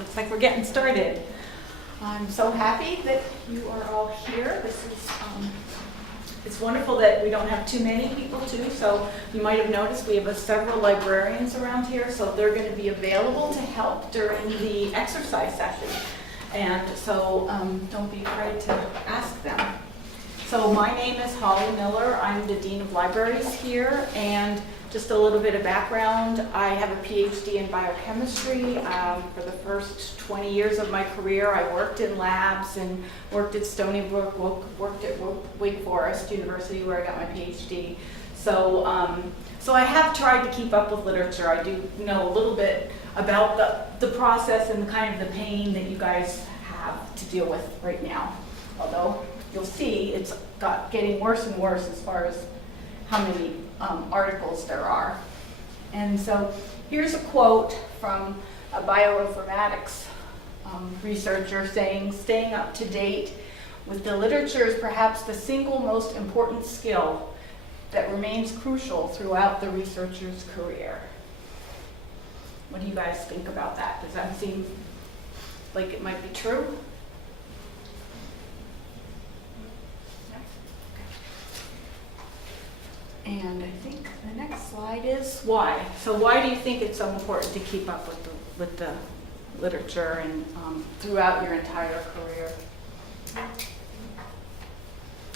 Looks like we're getting started. I'm so happy that you are all here. It's wonderful that we don't have too many people too, so you might have noticed we have several librarians around here, so they're going to be available to help during the exercise session. And so don't be afraid to ask them. So my name is Holly Miller. I'm the Dean of Libraries here, and just a little bit of background. I have a PhD in biochemistry. For the first 20 years of my career, I worked in labs and worked at Stony Brook, worked at Wake Forest University where I got my PhD. So I have tried to keep up with literature. I do know a little bit about the process and kind of the pain that you guys have to deal with right now. Although you'll see it's getting worse and worse as far as how many articles there are. And so here's a quote from a bioinformatics researcher saying, "Staying up to date with the literature is perhaps the single most important skill that remains crucial throughout the researcher's career." What do you guys think about that? Does that seem like it might be true? And I think the next slide is why. So why do you think it's so important to keep up with the literature and throughout your entire career?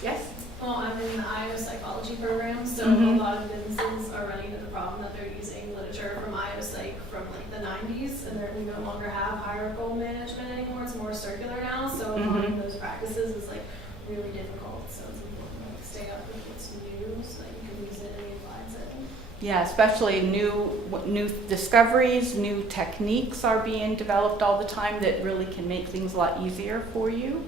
Yes? Well, I'm in the IO psychology program, so Mhm. a lot of businesses are running into the problem that they're using literature from IO psych from like the 90s, and we no longer have hierarchical management anymore. It's more circular now, so applying those practices is like really difficult. So it's important to like stay up with what's new so that you can use it in the applied setting. Yeah, especially new discoveries, new techniques are being developed all the time that really can make things a lot easier for you.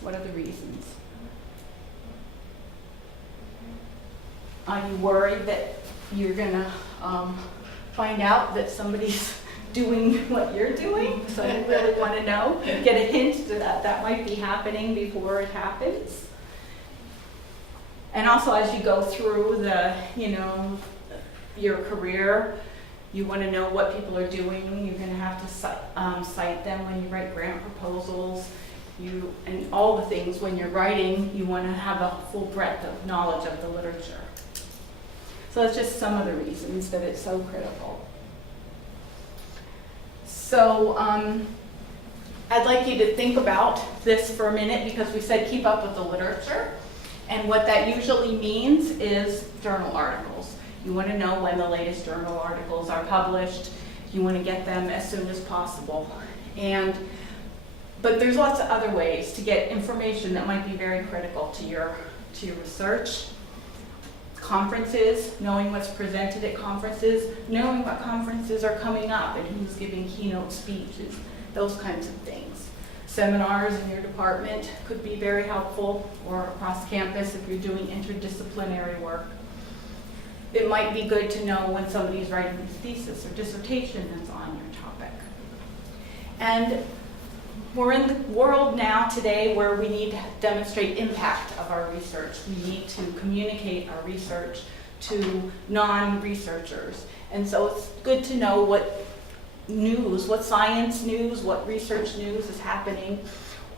What other reasons? Are you worried that you're gonna find out that somebody's doing what you're doing? So you really want to know, get a hint that might be happening before it happens. And also as you go through your career, you want to know what people are doing. You're going to have to cite them when you write grant proposals. And all the things when you're writing, you want to have a full breadth of knowledge of the literature. So that's just some of the reasons that it's so critical. So I'd like you to think about this for a minute because we said keep up with the literature. And what that usually means is journal articles. You want to know when the latest journal articles are published. You want to get them as soon as possible. But there's lots of other ways to get information that might be very critical to your research. Conferences, knowing what's presented at conferences, knowing what conferences are coming up and who's giving keynote speeches, those kinds of things. Seminars in your department could be very helpful, or across campus if you're doing interdisciplinary work. It might be good to know when somebody's writing a thesis or dissertation that's on your topic. And we're in the world now today where we need to demonstrate impact of our research. We need to communicate our research to non-researchers. And so it's good to know what news, what science news, what research news is happening,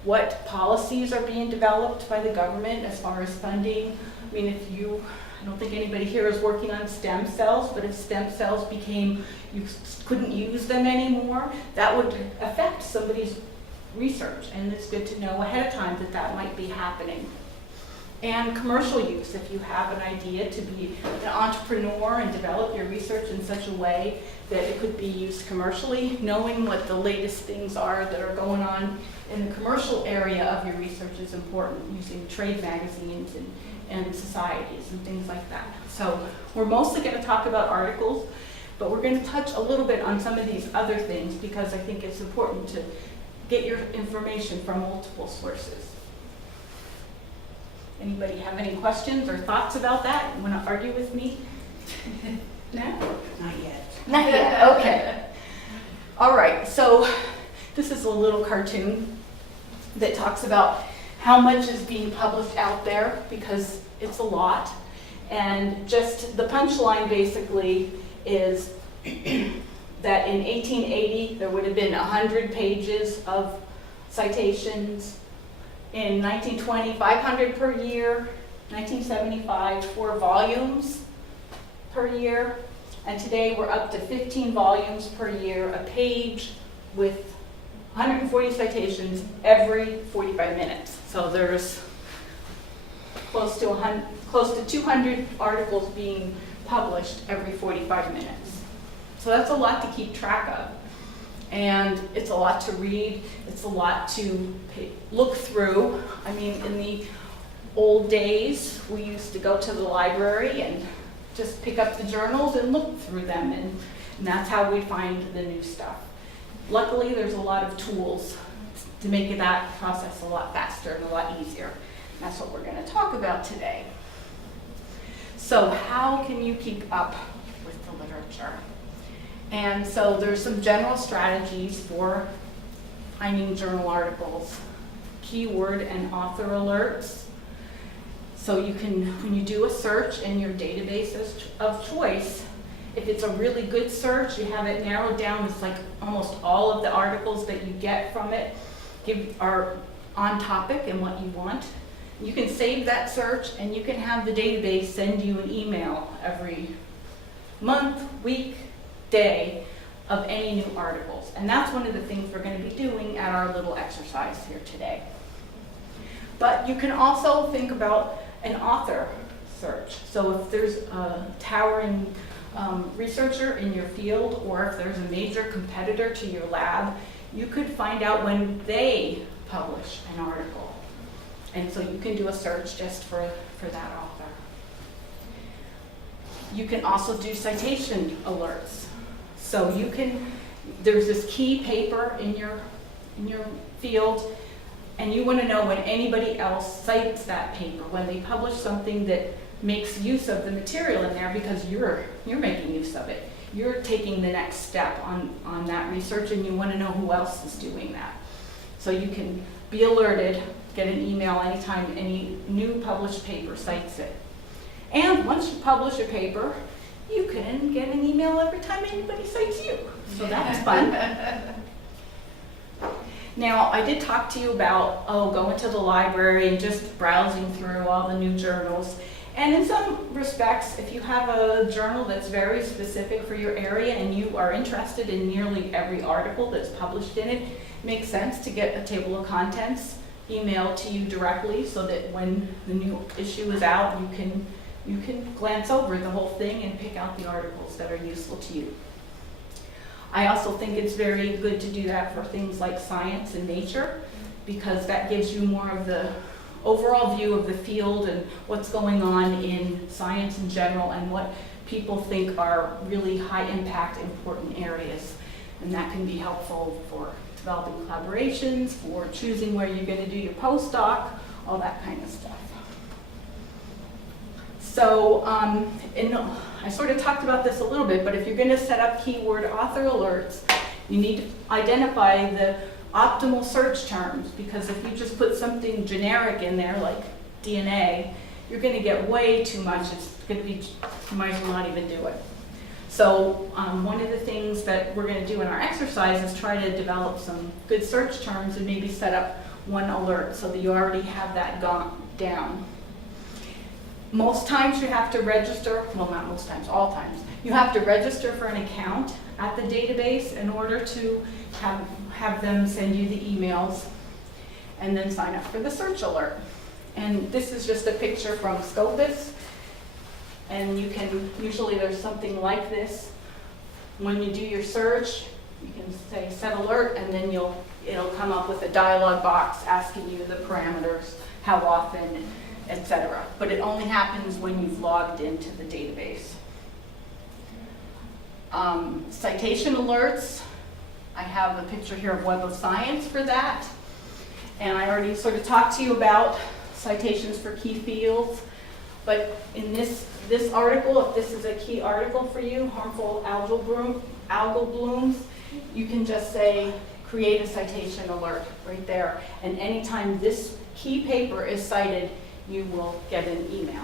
what policies are being developed by the government as far as funding. I mean, I don't think anybody here is working on stem cells, but if stem cells you couldn't use them anymore, that would affect somebody's research, and it's good to know ahead of time that might be happening. And commercial use, if you have an idea to be an entrepreneur and develop your research in such a way that it could be used commercially, knowing what the latest things are that are going on in the commercial area of your research is important, using trade magazines and societies and things like that. So we're mostly going to talk about articles, but we're going to touch a little bit on some of these other things because I think it's important to get your information from multiple sources. Anybody have any questions or thoughts about that? You want to argue with me? No? Not yet. Not yet, okay. All right, so this is a little cartoon that talks about how much is being published out there because it's a lot. And just the punchline basically is that in 1880 there would have been 100 pages of citations. In 1920, 500 per year. 1975, 4 volumes per year. And today we're up to 15 volumes per year, a page with 140 citations every 45 minutes. So there's close to 200 articles being published every 45 minutes. So that's a lot to keep track of. And it's a lot to read, it's a lot to look through. I mean, in the old days, we used to go to the library and just pick up the journals and look through them, and that's how we find the new stuff. Luckily, there's a lot of tools to make that process a lot faster and a lot easier. And that's what we're going to talk about today. So how can you keep up with the literature? And so there's some general strategies for finding journal articles. Keyword and author alerts. So you can, when you do a search in your database of choice, if it's a really good search, you have it narrowed down. It's like almost all of the articles that you get from it are on topic and what you want. You can save that search, and you can have the database send you an email every month, week, day of any new articles. And that's one of the things we're going to be doing at our little exercise here today. But you can also think about an author search. So if there's a towering researcher in your field, or if there's a major competitor to your lab, you could find out when they publish an article. And so you can do a search just for that author. You can also do citation alerts. So you can, there's this key paper in your field, and you want to know when anybody else cites that paper, when they publish something that makes use of the material in there, because you're making use of it. You're taking the next step on that research, and you want to know who else is doing that. So you can be alerted, get an email anytime any new published paper cites it. And once you publish a paper, you can get an email every time anybody cites you. So that's fun. Now, I did talk to you about, going to the library and just browsing through all the new journals. And in some respects, if you have a journal that's very specific for your area and you are interested in nearly every article that's published in it, it makes sense to get a table of contents emailed to you directly, so that when the new issue is out, you can glance over the whole thing and pick out the articles that are useful to you. I also think it's very good to do that for things like science and nature, because that gives you more of the overall view of the field and what's going on in science in general, and what people think are really high impact, important areas. And that can be helpful for developing collaborations, for choosing where you're going to do your postdoc, all that kind of stuff. So, I sort of talked about this a little bit, but if you're going to set up keyword author alerts, you need to identify the optimal search terms, because if you just put something generic in there like DNA, you're going to get way too much. It's going to be, you might as well not even do it. So one of the things that we're going to do in our exercise is try to develop some good search terms and maybe set up one alert so that you already have that down. Most times you have to register, well, not most times, all times, you have to register for an account at the database in order to have them send you the emails, and then sign up for the search alert. And this is just a picture from Scopus, and you can, usually there's something like this. When you do your search, you can say set alert, and then it'll come up with a dialog box asking you the parameters, how often, etc. But it only happens when you've logged into the database. Citation alerts, I have a picture here of Web of Science for that. And I already sort of talked to you about citations for key fields. But in this article, if this is a key article for you, harmful algal blooms, you can just say create a citation alert right there. And anytime this key paper is cited, you will get an email.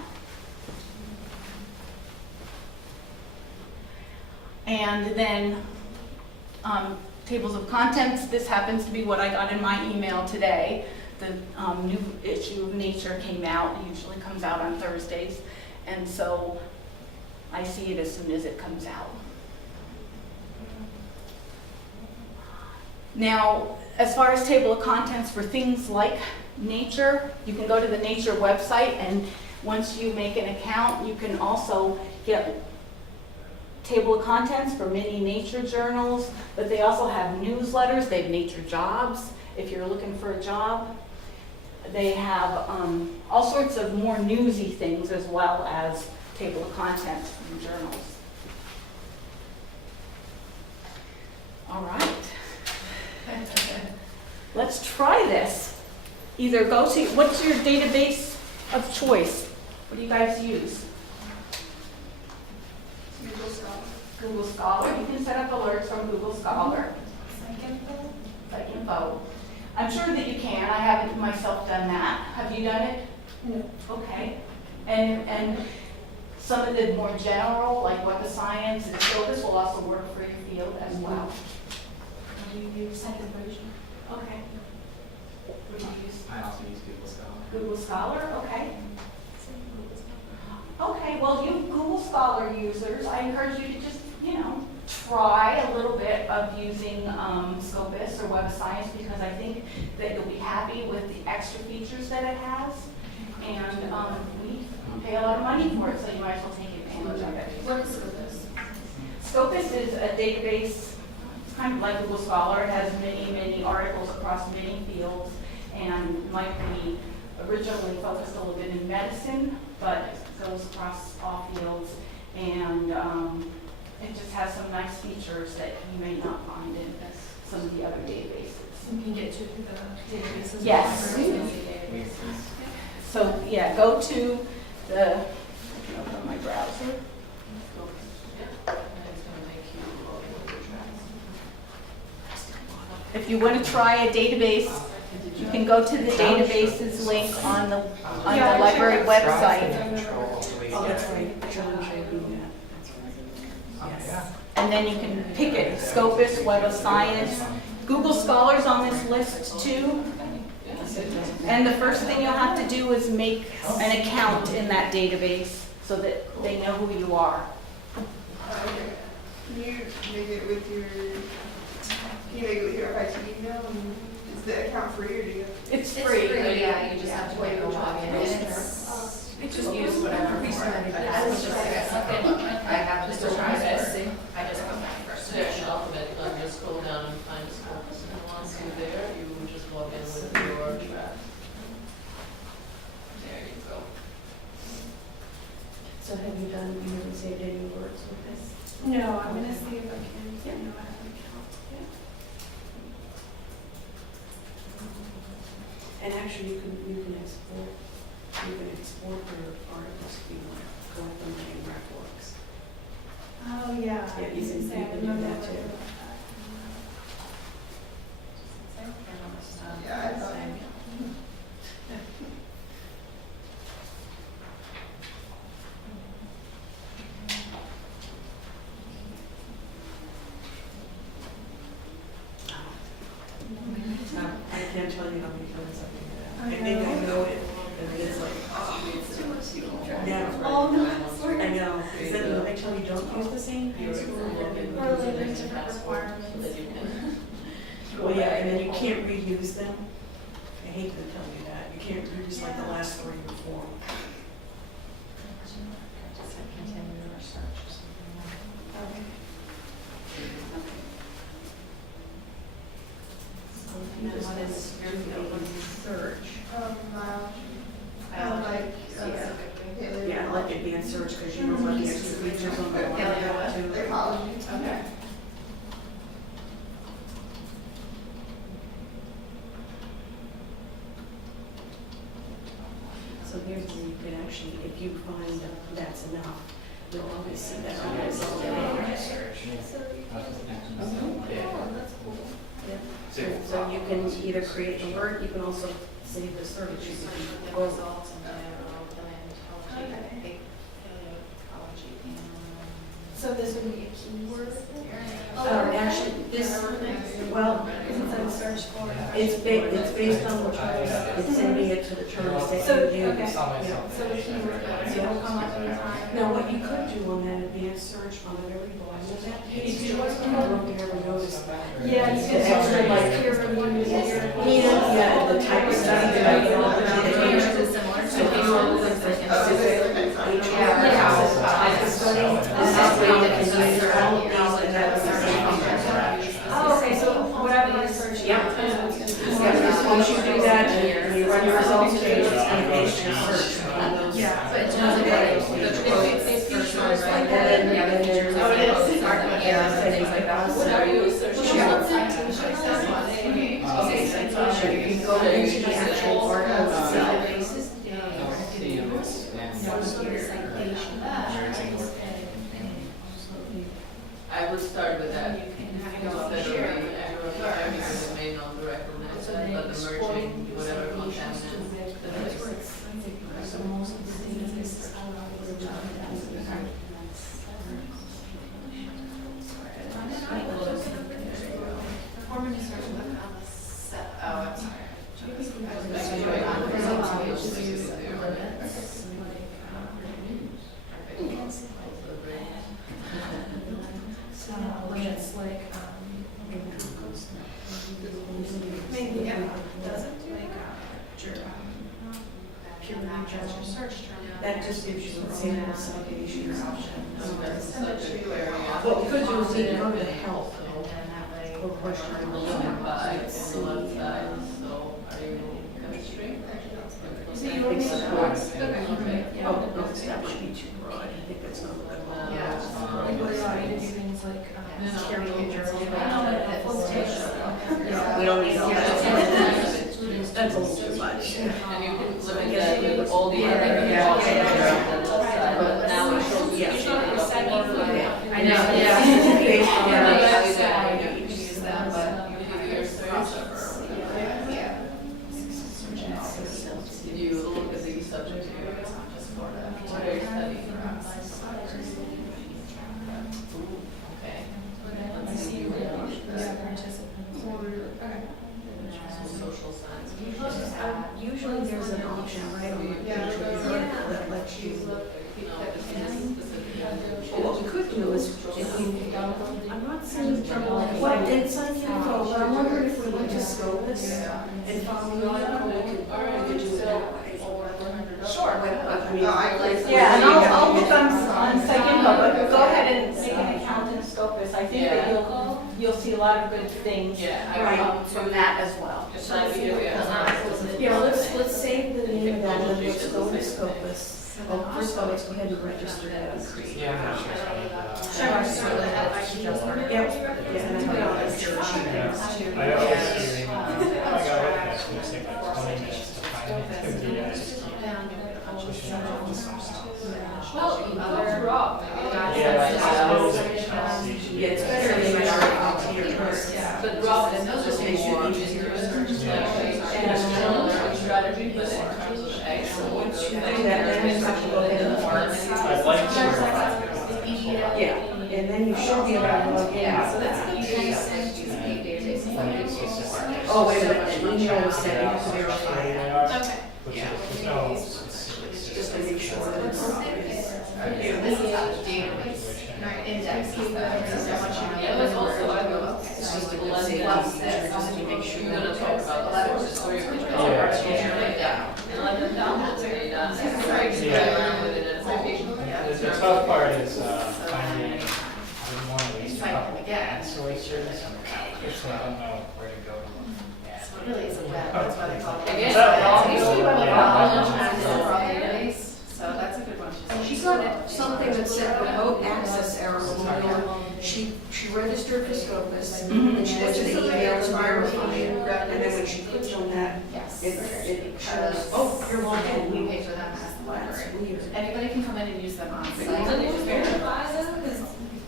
And then tables of contents, this happens to be what I got in my email today. The new issue of Nature came out. It usually comes out on Thursdays. And so I see it as soon as it comes out. Now, as far as table of contents for things like Nature, you can go to the Nature website, and once you make an account, you can also get table of contents for many nature journals, but they also have newsletters. They have Nature Jobs if you're looking for a job. They have all sorts of more newsy things as well as table of contents from journals. All right. Let's try this. Either go to, what's your database of choice? What do you guys use? Google Scholar. Google Scholar. You can set up alerts from Google Scholar. Site info. I'm sure that you can. I haven't myself done that. Have you done it? No. Okay. And some of the more general, like what the science and Scopus, will also work for your field as well. Do you use second version? Okay. What do you use? I also use Google Scholar. Google Scholar, okay. Okay, well, you Google Scholar users, I encourage you to just, try a little bit of using Scopus or Web of Science, because I think that you'll be happy with the extra features that it has. And we pay a lot of money for it, so you might as well take advantage of it. What is Scopus? Scopus is a database, it's kind of like Google Scholar. It has many, many articles across many fields, and might be originally focused a little bit in medicine, but goes across all fields, and it just has some nice features that you may not find in some of the other databases. You can get to the databases. Yes. So yeah, go to the, I can open my browser. If you want to try a database, you can go to the databases link on the library website. Oh, that's right. Yeah. And then you can pick it, Scopus, Web of Science. Google Scholar's on this list too. And the first thing you'll have to do is make an account in that database so that they know who you are. Can you make it with your IT email? And is the account free, or do you? It's It's free. free, yeah, you just have to wait a log in, and it's just use whatever form, but that's just like I have just to try this, I just go back first. Search alphabetically, just scroll down and find Scopus, and once you're there, you will just log in with your track. There you go. So have you haven't saved any words with this? No, I'm gonna see if I can, I know I have an account. And actually, you can export your articles if you want, collect them in RefWorks. Oh, yeah. Yeah, you can say I do remember that what too. it was. Yeah, I thought. I can't tell you how many times I've been that. I I think I know. know it, and it's like, yeah. Oh, no, sorry. I know, because then when I tell you don't use the same password. Or like there's different So requirements. that you can. Well, yeah, and then you can't reuse them. I hate to tell you that. You can't reuse like the last 3 or 4. Continue your search or something. And then what is your search? Yeah, like advanced search, because you know what the extra features on the line too. Ecology. Okay. So here's where you can actually, if you find that's enough, you'll always see that on your result. Oh, that's cool. So you can either create an alert, you can also save the search. You can The go- results and paleontology, paleontology, and. So this would be a keyword? And Actually, this, well, it's based on the terms, it's sending it to the terms that So, you use. okay. Saw myself. Yeah. So the keyword, so it'll come up anytime. Now, what you could do on that advanced search on the very bottom of that page, I don't know if you ever noticed that. Yeah, you The can extra, extra like, peer review, yeah, the type of study that I do. So if you want to look for specific type of study, this is where you can use all of these and that will be. Oh, okay, so whatever I search. Yeah. Yeah, once you do that, and you run your results page, it's gonna base your search on those. Yeah. But it doesn't And then there's. Oh, it is? Yeah, settings like that. What are you searching? Okay, So you can go into the actual article itself. See this and I would start with that. Instead of the everyone, because it may not recognize it, but the merging, whatever contaminants. Oh, I'm sorry. So when it's like, maybe, yeah, doesn't do like, peer review search term. That just gives you a sample citation option. Subject area. What we could do is we can go to help And that way. or question On the number side, on the left side, so are you chemistry? So you want me to- Okay. Oh, no, that should be too broad. I think that's not what I want. Yeah. Like, what do you want me to do things like, carry a journal? We don't need all that. That's a little too much. And you can limit that with all the other. But now we show you. I know, yeah. Based on Yeah, our- yeah, you can use that, but. You give your search. Yeah. You look at the subject area, just for that, what are you studying? Okay. Let's see, you social science. Usually there's an option right on the page of the article that lets you. Well, what we could do is, if we, I'm not seeing, well, in some info, but I'm wondering if we went to Scopus and found the article, we could do it that way. Sure. I mean, Yeah, and I'll look on second, but go ahead and make an account in Scopus. I think that you'll see a lot of good things from that as well. Just like we do, yeah. Yeah, let's save the name of that, and let's go to Scopus. Well, first of all, let's go ahead and register that and create. yeah, I'm not sure how to do that. Yep. Yeah, and I got it. I always hearing, oh my god, okay, it's gonna take like 20 minutes to find activity, I just keep pushing it off to some stuff. Yeah, it's a little bit Chelsea. Yeah, it's better than my article here first. But Rob, And those just are makes more it easier to search. Strategy, but in terms of X, Once you do that, then you have to go ahead and mark. I'd like to. Yeah, and then you should be able to log in. Yeah, so that's the Oh, wait a minute, the email was sent, you have to verify it. Okay. Which is, no, it's Just to make sure that it's obvious. This is how the database indexes that, so once you know. Yeah, but also I will. It's just a good safety feature, just to make sure. You're gonna talk about the sources, or you're gonna talk Yeah. about it down, and let them download the data. Play around with it and it's the tough part is finding, I would want at least a couple ad sources, so I don't know where to go to look for ads. So it really is a web, that's why they call it. Again, Is that it's wrong? Usually when Yeah. database, so that's a good one. And she got something that said remote access error, where she registered for Scopus, and she went to the email to verify it, and then when she clicked on that, Yes. it shows, oh, you're logged in. We pay for them as the That's library. weird. Anybody can come in and use them on site. Did you just verify them?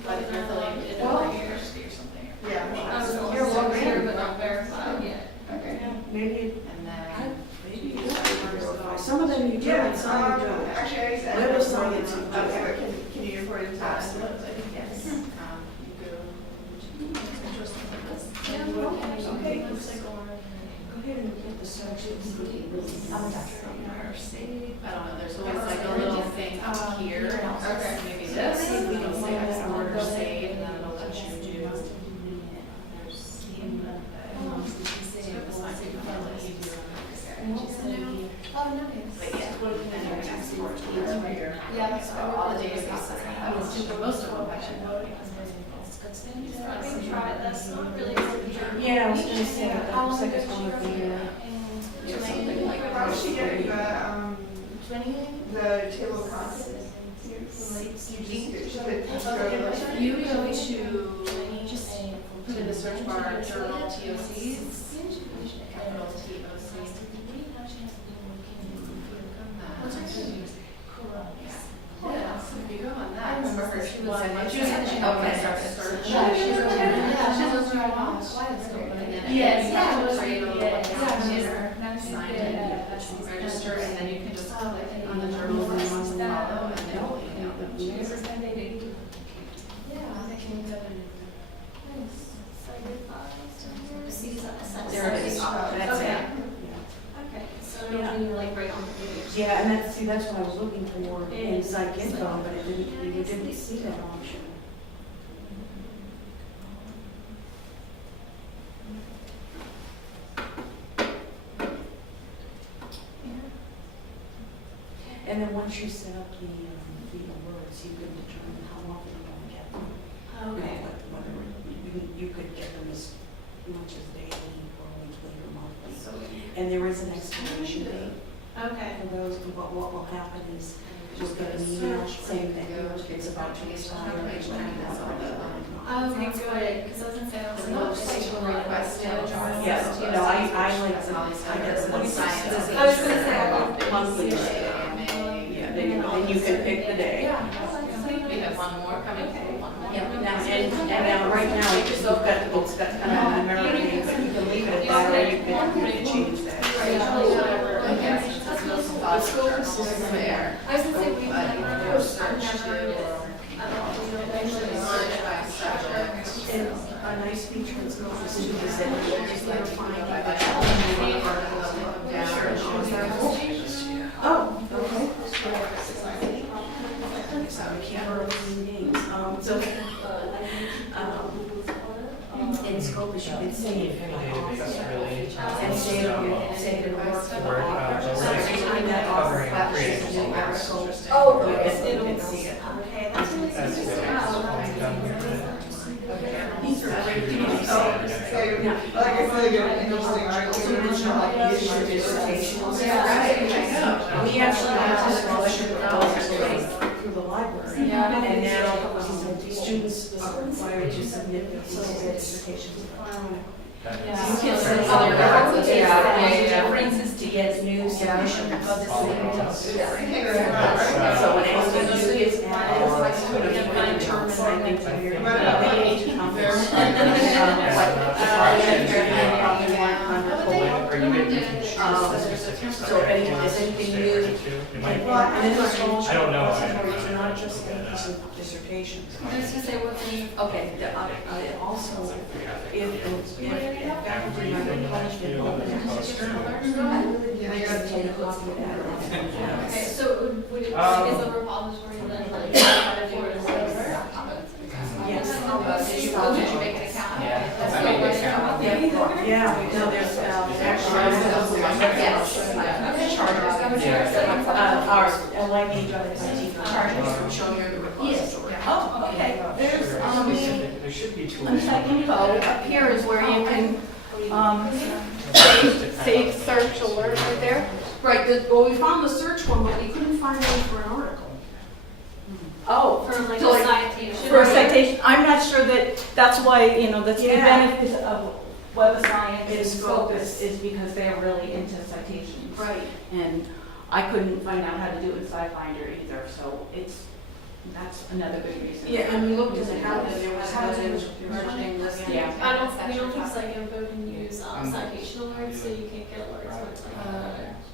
But if you're affiliated in Well- a university or something. Yeah. You're logged in. But not verified yet. Okay. Maybe, And then. maybe you don't verify. Some of them you do, and some you don't. Actually, I used to. Web of science, you do. Okay, but can you report it to us? Absolutely, yes. You go to I don't know, there's always like a little thing up here, maybe this, and it'll say X order saved, and then it'll let you do. This might be Oh, nice. but yeah, and you can export to your, all the databases I have, most of them I should know. I think try it, that's not really. Yeah, I was gonna say, that looks like it's one of the, Something like How does she get the table of contents? You go to put in the search bar journal TOCs, capital TOC. Yeah, so if you go on that, I remember her, she was helping me start to search. Yeah, She was right on. Yes, Create a little yeah. account, sign in, register, and then you can just click on the journal and follow, and then it'll email them to you. there it is, that's it. Okay, so when you like right on the page. Yeah, and that's what I was looking for in Psych Info, but we didn't see that option. And then once you set up the alerts, you can determine how often you want to get them. Okay. Whether you could get them as much as daily or weekly or monthly. And there is an expiration date Okay. for those. What will happen is you'll get an email saying that it's about to expire. Okay, good, because I was gonna say, I was not Legislative request, Yes, you know, I like them. I get them. I was gonna say, I love it. Monthly. Yeah, then you can pick the day. We have one more coming through, one more. Yeah, now right now, it's got kind of a numeric, but you can leave it at that, or you can change that. Fair. I was gonna say, we've But never, your search I've never, to, search by subject. And a nice feature in School is too, is that if they're finding By that. Oh, okay. So I can't remember the names. In Scopus, you can save and save it work for the author. So every time that author publishes a new article, Oh, you okay. can see it. Okay, that's really That's good. good. These are great to Like it's like an interesting article. dissertations. Yeah. We actually have this scholarship proposal through the library. Yeah. And now students are required to submit their dissertations. You can send other references. Yeah. References to get new submissions. So when anything new gets added, it's like sort of in terms, I think, of your, they need to come here. So if anything new, and then there's all. I don't know. It's not just dissertations. I was gonna say, what's in. Okay, also, if faculty member published it open access journal, you gotta take a copy of that. Okay, so would it, like, is a repository then like, for it Yes. Did you make an account? Yeah, I made an account. Yeah, no, there's, actually, charters, charters from showing you the repository. Oh, okay, there's, There should be two. Untitled Info up here is where you can, save search alert right there. Right, well, we found the search one, but we couldn't find one for an article. Oh, For like So, a citation. for a citation, I'm not sure that's why, that's the Yeah. benefit of Web of Science Is and focus. Focus is because they're really into citations. Right. And I couldn't find out how to do it in SciFinder either, so that's another good reason. Yeah, and we looked at the how, there was how to merging this. Yeah. We don't think Psych Info can use citation alerts, so you can't get alerts when it's like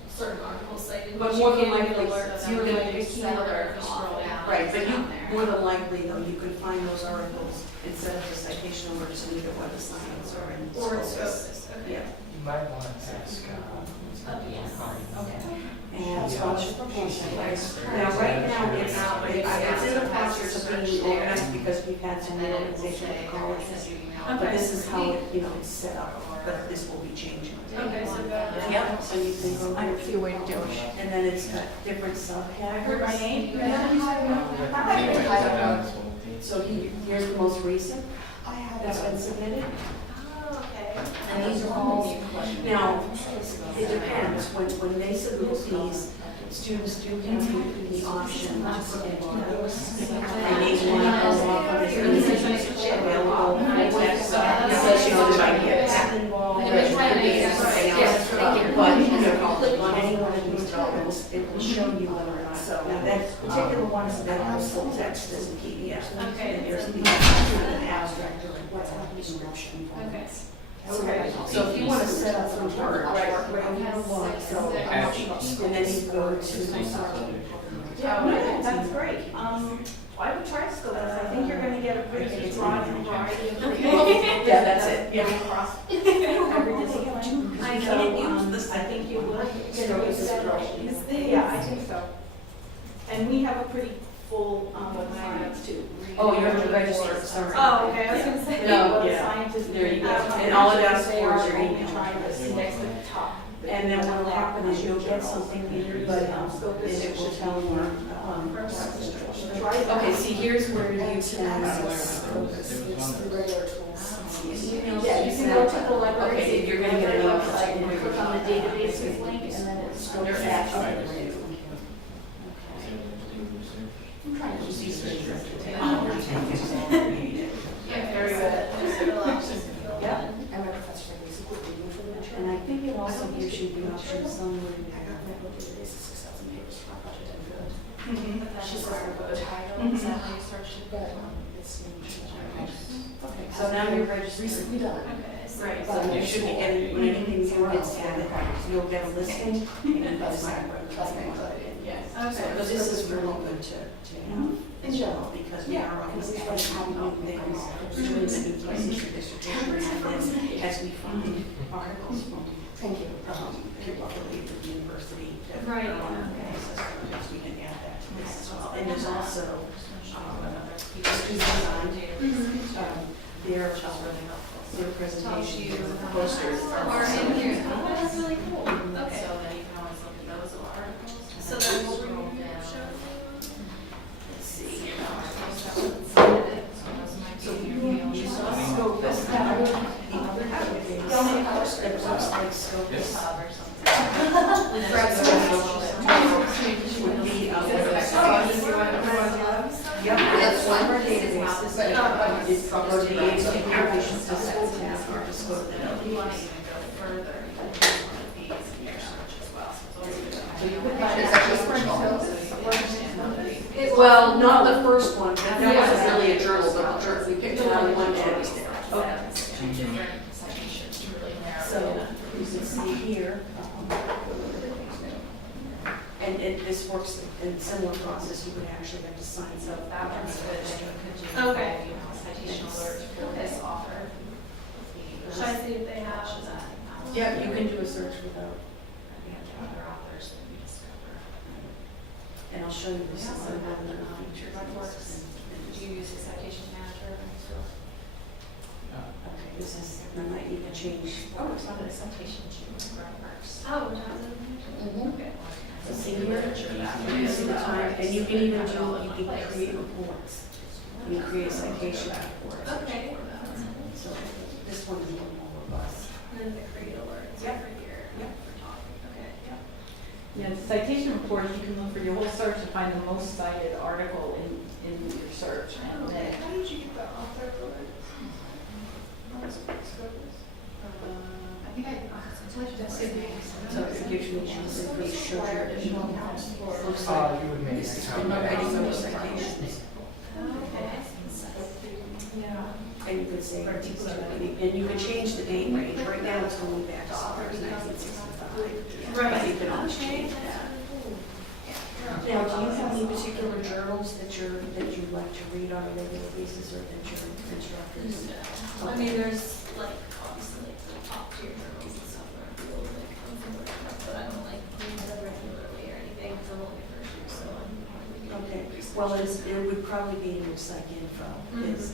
certain articles cited. But you more than can get likely, alerts you for can like a use keyword Seller or to scroll down. Right, but Down there. more than likely, though, you could find those articles instead of the citation alerts in either Web of Science or in Or it's Scopus. focused, okay. Yeah. might want to ask, Okay. And scholarship proposal. Now, right now, it's in the process of being organized because we've had some reorganization of the colleges. But this is how, it's set up, but this will be changing. Okay, so go. Yep, so you can go. I see a way to do it. And then it's got different subcategories. Heard my name? So here's the most recent that's been submitted. Oh, okay. And these are all, now, it depends, when they submit these, students do have the option to put in notes. They may want to go off on this available text, because they might get math involved, or it could be something else. But if you click on any one of these titles, it will show you whether or not. Now, that particular one is that has full text as a PDF. Okay. And there's the abstract or what's the description. Okay. Okay, so if you want to set up some Word, right, you have one, so, and then you go to. Yeah, no, that's great. I would try Scopus. I think you're gonna get a pretty broad variety of. Yeah, that's it, yeah. Across every discipline. I So, can't use I think you would. Scopus is great. Yeah, I think so. And we have a pretty full, science too. Oh, you have to register, sorry. Oh, okay, I was gonna say. No, The yeah. scientists. There you go. And And all it asks they for are is your only email. trying to see next to the top. And then what will happen is you'll get something in, but, and it will tell you, okay, see, here's where you can access Scopus. It's the regular tools. Yeah, you can go to the library. Okay, you're gonna get an email. website and click on the databases link and then it's Scopus. I'm trying to see Yeah, very good. Yeah. And I think it also gives you the option somewhere. She says the title, is that how you search it? Okay, so now you're registered. Recently done. Okay, so. Right, so you should be getting, when anything new gets added, you'll get a listing, and that's my, Okay. so this is really good to have in general, because we are always having new things, doing the new places for distribution, and then as we find articles from, people affiliated with the university that Right. are on access to this, we can add that to this as well. And there's also, student design, their presentations, posters Or in here. Oh, that's really cool. Okay. So then you can always look at those articles. So then we'll Scroll show. down. Let's see. So you saw Scopus, that looks like Scopus. Would be, yep, that's one of our databases. Go to the application system tab, or just go to the. You want to even go further, you can do one of these in your search as well. So those are good. So you could buy It's that. actually Well, not the first one, that wasn't really a journal, but the journal, we picked it out of one day. Okay. Different citations to really narrow it So down. you can see here, and this works in similar process, you would actually have to sign So up. that one's good, and you could do, Okay. citation alert for this author. Should I see if they have that? Yeah, you can do a search without, We have the other authors that we discover. and I'll show you this other one that are featured. Do you use the citation manager? Okay, this is, I might need to change. Oh, it's not a citation to GradTrack. Oh, Jonathan. Okay. So see here, you see the time, and you can even do, you can create reports. You can create citation reports. Okay. So this one is a little more robust. And then the create alerts Yep. over here. Yep. For topic. Okay. Yeah, the citation report, you can look for your whole search to find the most cited article in your search. And then, How did you get the author alert? I think that's it. So it gives you a chance to really show your additional accounts. Looks You like would make this an is account. writing those citations. Okay. Yeah. And you could say, and you can change the date range. Right now it's going back to August 1965. Right. But you can always change that. Now, do you have any particular journals that you like to read on a regular basis, or that your instructors? I mean, there's like obviously like the top tier journals and stuff, but Well, it would probably be in your psych info, is,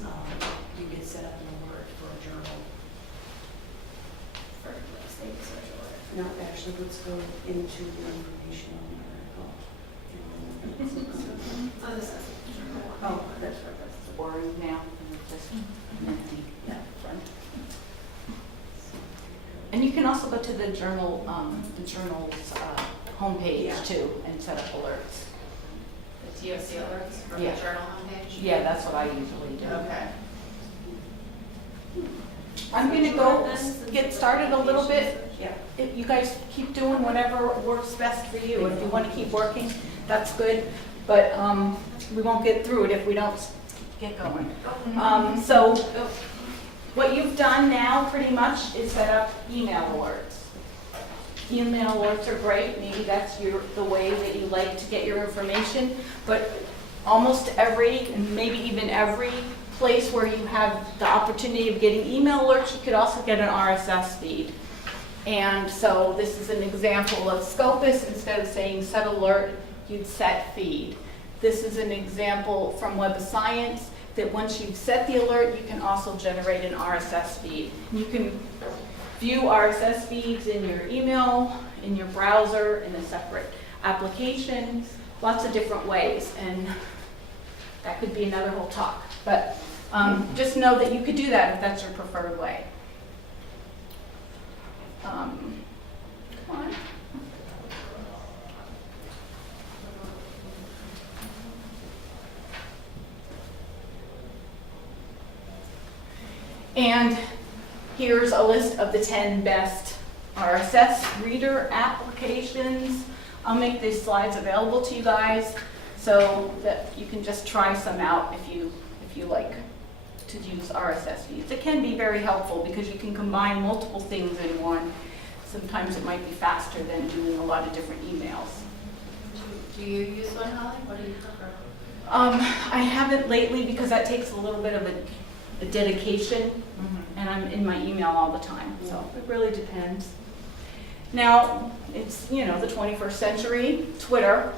you could set up an alert for a journal. For like state social work. No, actually, let's go into the information on the article. Oh, this is journal one. Oh, that's right, that's It's boring now, and it's just empty, yeah, front. And you can also go to the journal's Yeah. homepage too, and set up alerts. The TOC alerts from the Yeah. journal homepage? Yeah, that's what I usually do. Okay. I'm gonna go get started a little bit. Yeah. If you guys keep doing whatever works best for you. If you want to keep working, that's good. But we won't get through it if we don't get going. So what you've done now pretty much is set up email alerts. Email alerts are great. Maybe that's the way that you like to get your information. But almost every, and maybe even every place where you have the opportunity of getting email alerts, you could also get an RSS feed. And so this is an example of Scopus. Instead of saying set alert, you'd set feed. This is an example from Web of Science that once you've set the alert, you can also generate an RSS feed. You can view RSS feeds in your email, in your browser, in a separate application, lots of different ways. And that could be another whole talk. But just know that you could do that if that's your preferred way. Come on. And here's a list of the 10 best RSS reader applications. I'll make these slides available to you guys so that you can just try some out if you like to use RSS feeds. It can be very helpful because you can combine multiple things in one. Sometimes it might be faster than doing a lot of different emails. Do you use one, Holly? What do you prefer? I haven't lately because that takes a little bit of a dedication, and I'm in my email all the time, so it really depends. Now, it's, the 21st century, Twitter.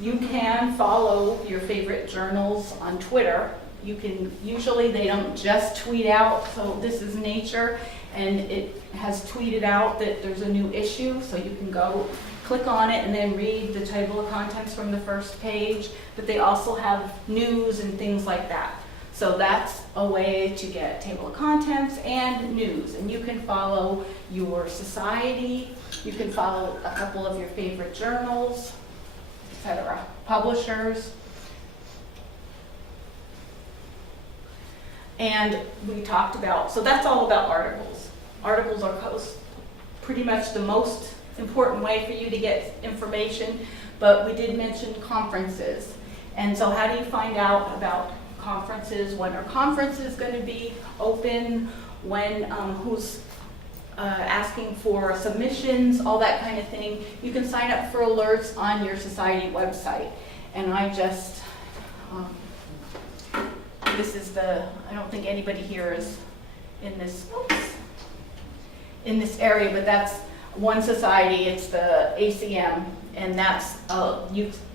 You can follow your favorite journals on Twitter. You can, usually they don't just tweet out, so this is Nature, and it has tweeted out that there's a new issue, so you can go click on it and then read the table of contents from the first page, but they also have news and things like that. So that's a way to get table of contents and news, and you can follow your society, you can follow a couple of your favorite journals, etc., publishers. And we talked about, so that's all about articles. Articles are pretty much the most important way for you to get information, but we did mention conferences. And so how do you find out about conferences? When are conferences going to be open? When, who's asking for submissions, all that kind of thing. You can sign up for alerts on your society website. And I just, this is I don't think anybody here is in this area, but that's one society, it's the ACM, and that's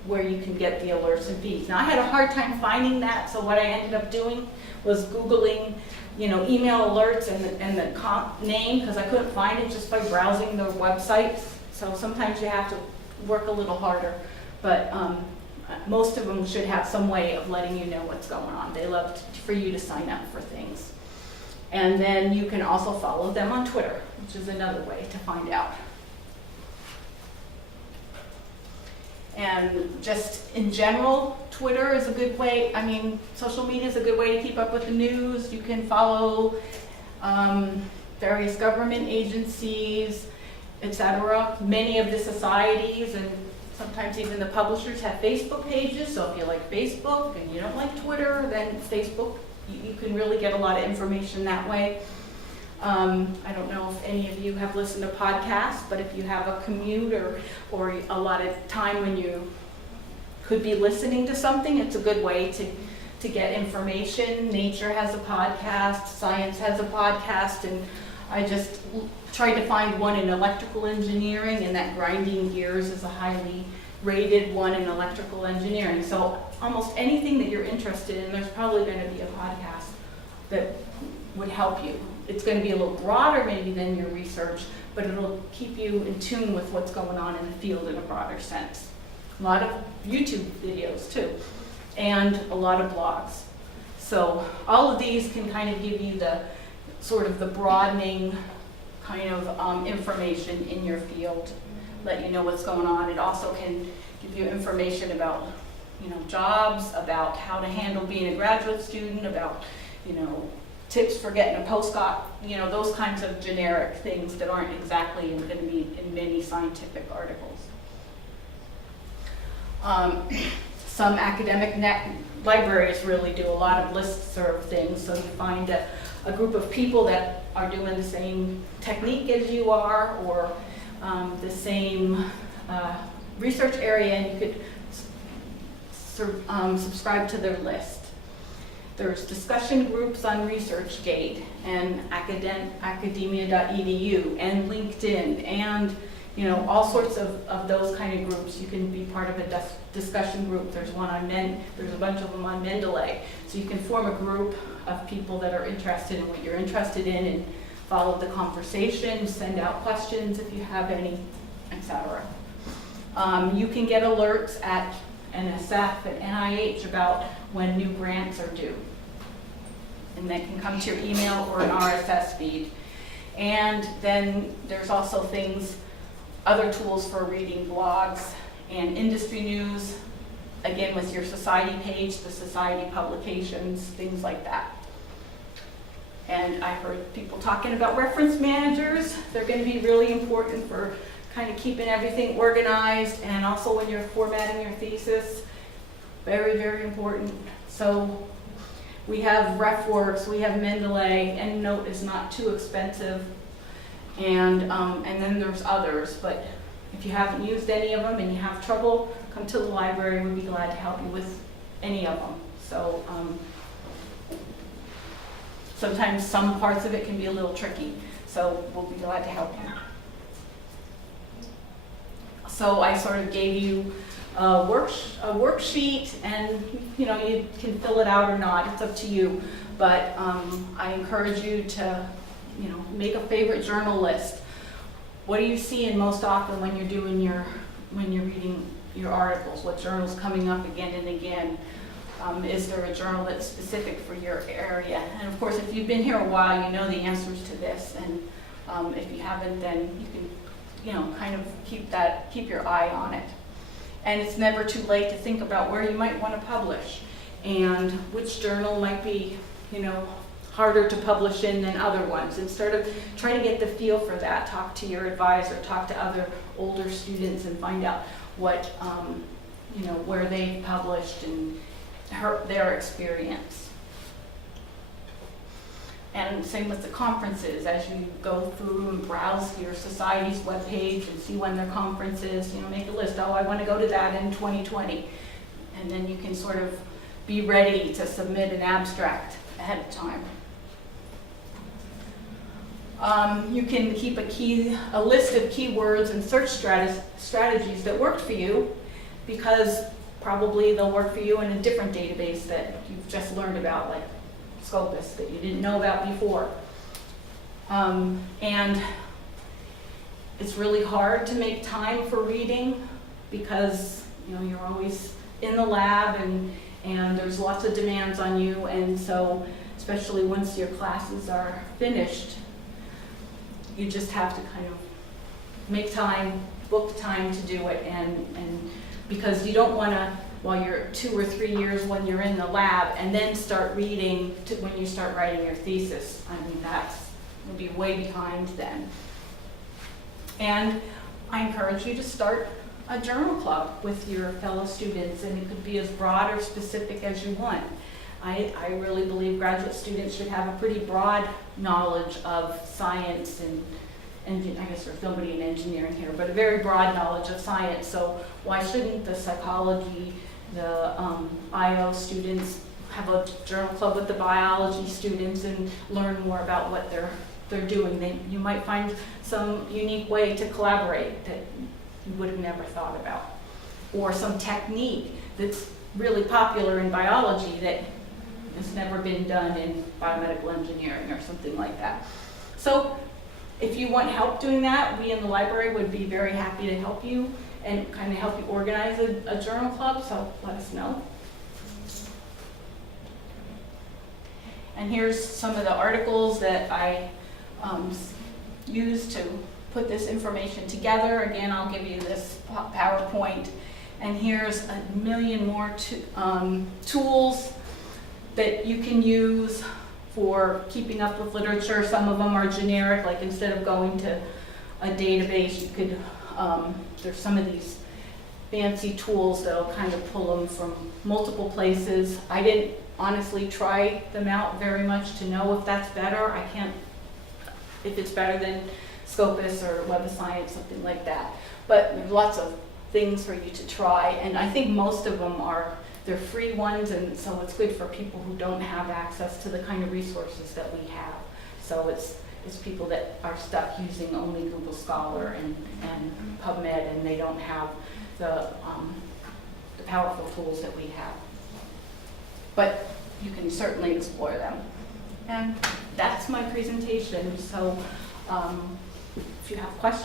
where you can get the alerts and feeds. Now I had a hard time finding that, so what I ended up doing was Googling, email alerts and the name, because I couldn't find it just by browsing their websites. So sometimes you have to work a little harder, but most of them should have some way of letting you know what's going on. They love for you to sign up for things. And then you can also follow them on Twitter, which is another way to find out. And just in general, Twitter is a good way, social media is a good way to keep up with the news. You can follow various government agencies, etc. Many of the societies and sometimes even the publishers have Facebook pages, so if you like Facebook and you don't like Twitter, then Facebook, you can really get a lot of information that way. I don't know if any of you have listened to podcasts, but if you have a commute or a lot of time when you could be listening to something, it's a good way to get information. Nature has a podcast, Science has a podcast, and I just tried to find one in electrical engineering, and that grinding gears is a highly rated one in electrical engineering. So almost anything that you're interested in, there's probably going to be a podcast that would help you. It's going to be a little broader maybe than your research, but it'll keep you in tune with what's going on in the field in a broader sense. A lot of YouTube videos too, and a lot of blogs. So all of these can kind of give you the sort of the broadening kind of information in your field, let you know what's going on. It also can give you information about, jobs, about how to handle being a graduate student, about, tips for getting a postdoc, those kinds of generic things that aren't exactly going to be in many scientific articles. Some academic libraries really do a lot of listserv things, so you find a group of people that are doing the same technique as you are, or the same research area, and you could subscribe to their list. There's discussion groups on ResearchGate and academia.edu and LinkedIn and all sorts of those kind of groups. You can be part of a discussion group. There's one on there's a bunch of them on Mendeley. So you can form a group of people that are interested in what you're interested in and follow the conversation, send out questions if you have any, etc. You can get alerts at NSF and NIH about when new grants are due. And that can come to your email or an RSS feed. And then there's also other tools for reading blogs and industry news, again with your society page, the society publications, things like that. And I heard people talking about reference managers. They're going to be really important for kind of keeping everything organized, and also when you're formatting your thesis, very, very important. So we have RefWorks, we have Mendeley, EndNote is not too expensive, and then there's others, but if you haven't used any of them and you have trouble, come to the library. We'd be glad to help you with any of them. So sometimes some parts of it can be a little tricky, so we'll be glad to help you. So I sort of gave you a worksheet, and you can fill it out or not, it's up to you, but I encourage you to make a favorite journal list. What are you seeing most often when you're reading your articles? What journal's coming up again and again? Is there a journal that's specific for your area? And of course, if you've been here a while, you know the answers to this, and if you haven't, then you can kind of keep your eye on it. And it's never too late to think about where you might want to publish and which journal might be, harder to publish in than other ones. And sort of try to get the feel for that. Talk to your advisor, talk to other older students, and find out what, where they published and their experience. And same with the conferences. As you go through and browse your society's webpage and see when their conference is, make a list. Oh, I want to go to that in 2020. And then you can sort of be ready to submit an abstract ahead of time. You can keep a list of keywords and search strategies that worked for you, because probably they'll work for you in a different database that you've just learned about, like Scopus, that you didn't know about before. And it's really hard to make time for reading because you're always in the lab and there's lots of demands on you, and so especially once your classes are finished, you just have to kind of make time, book time to do it, and because you don't want to, while you're 2 or 3 years when you're in the lab, and then start reading to when you start writing your thesis. I mean, you'll be way behind then. And I encourage you to start a journal club with your fellow students, and it could be as broad or specific as you want. I really believe graduate students should have a pretty broad knowledge of science and I guess there's nobody in engineering here, but a very broad knowledge of science. So why shouldn't the psychology, the IO students have a journal club with the biology students and learn more about what they're doing? You might find some unique way to collaborate that you would have never thought about. or some technique that's really popular in biology that has never been done in biomedical engineering or something like that. So if you want help doing that, we in the library would be very happy to help you and kind of help you organize a journal club, so let us know. And here's some of the articles that I used to put this information together. Again, I'll give you this PowerPoint. And here's a million more tools that you can use for keeping up with literature. Some of them are generic, like instead of going to a database, you could, there's some of these fancy tools that'll kind of pull them from multiple places. I didn't honestly try them out very much to know if that's better. I can't, if it's better than Scopus or Web of Science, something like that. But there's lots of things for you to try, and I think most of them they're free ones, and so it's good for people who don't have access to the kind of resources that we have. So it's people that are stuck using only Google Scholar and PubMed, and they don't have the powerful tools that we have. But you can certainly explore them. And that's my presentation. So if you have questions,